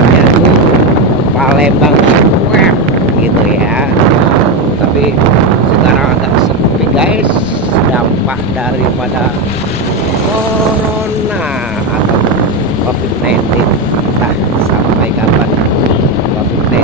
namanya tuh Palembang web gitu ya. Tapi sekarang agak sepi guys, dampak daripada corona atau COVID-19. Entah sampai kapan COVID-19.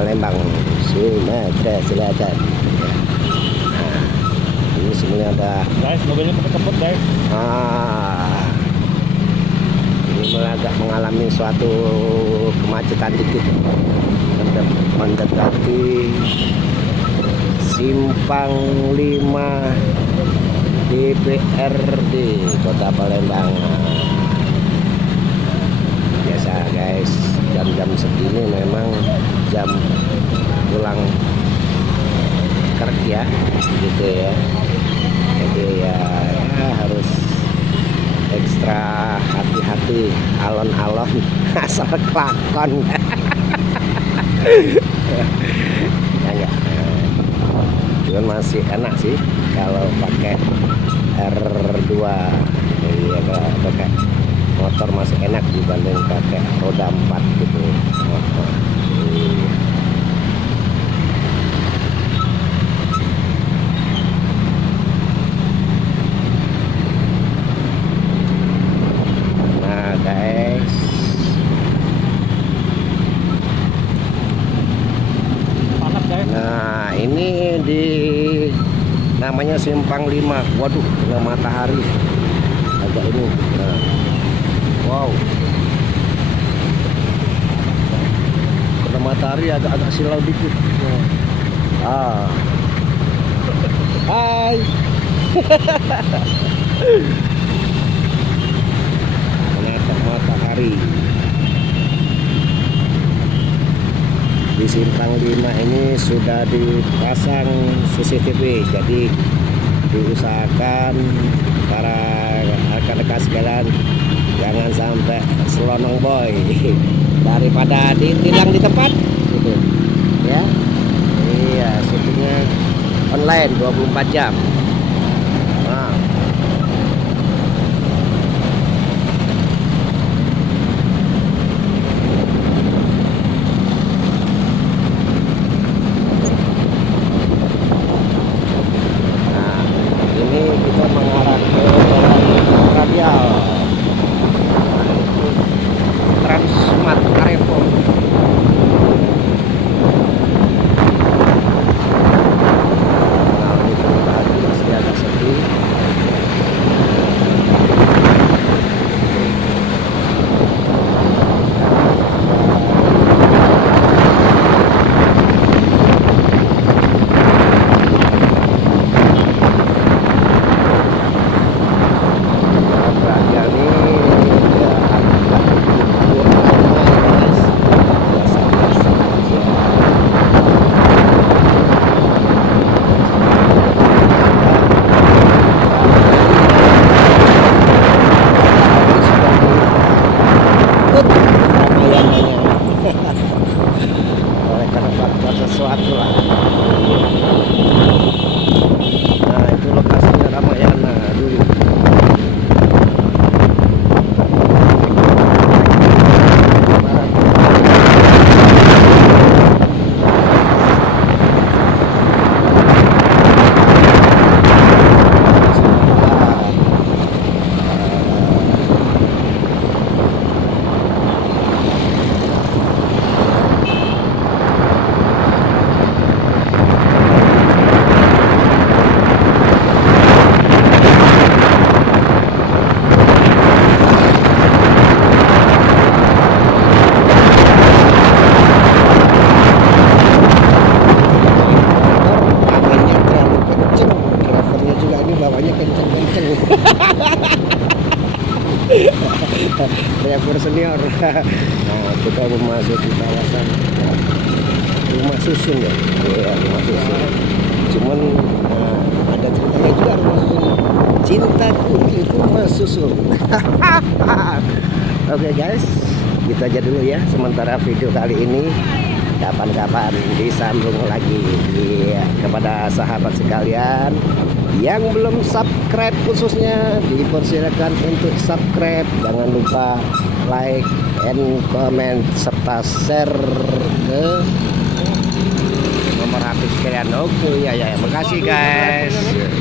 Palembang, Sumatera Selatan. Nah, ini semuanya ada. Guys, mobilnya cepet-cepet guys. Ini agak mengalami suatu kemacetan dikit. Mendekati Simpang 5 DPRD Kota Palembang. Biasa guys, jam-jam segini memang jam pulang kerja gitu ya. Jadi ya harus ekstra hati-hati, alon-alon asal kelakon. Ya enggak. Cuman masih enak sih kalau pakai R2. Iya, kalau pakai motor masih enak dibanding pakai roda 4 gitu. Nah guys, Panas guys. nah ini di namanya Simpang 5. Waduh, kena matahari agak ini. Nah, wow, kena matahari agak silau dikit. Hai. Kena matahari di Simpang 5 ini sudah dipasang CCTV, jadi diusahakan para rekan-rekan sekalian jangan sampai selonong boy daripada ditilang di tempat gitu ya. Iya, syutingnya online 24 jam. Nah, ini kita mengarah ke Jalan Radial. Nah, itu Transmart Carrefour. Nah, ini tadi masih agak sepi. Oleh karena faktor sesuatu lah. Nah, itu lokasinya Ramayana dulu. Nah, kita memasuki kawasan rumah susun ya. Iya, rumah susun. Cuman ada ceritanya juga rumah susun. Cintaku di rumah susun. Oke guys, kita aja dulu ya sementara video kali ini. Kapan-kapan disambung lagi. Iya, kepada sahabat sekalian yang belum subscribe khususnya dipersilakan untuk subscribe. Jangan lupa like and comment serta share ke nomor HP sekalian. Oke ya, makasih guys.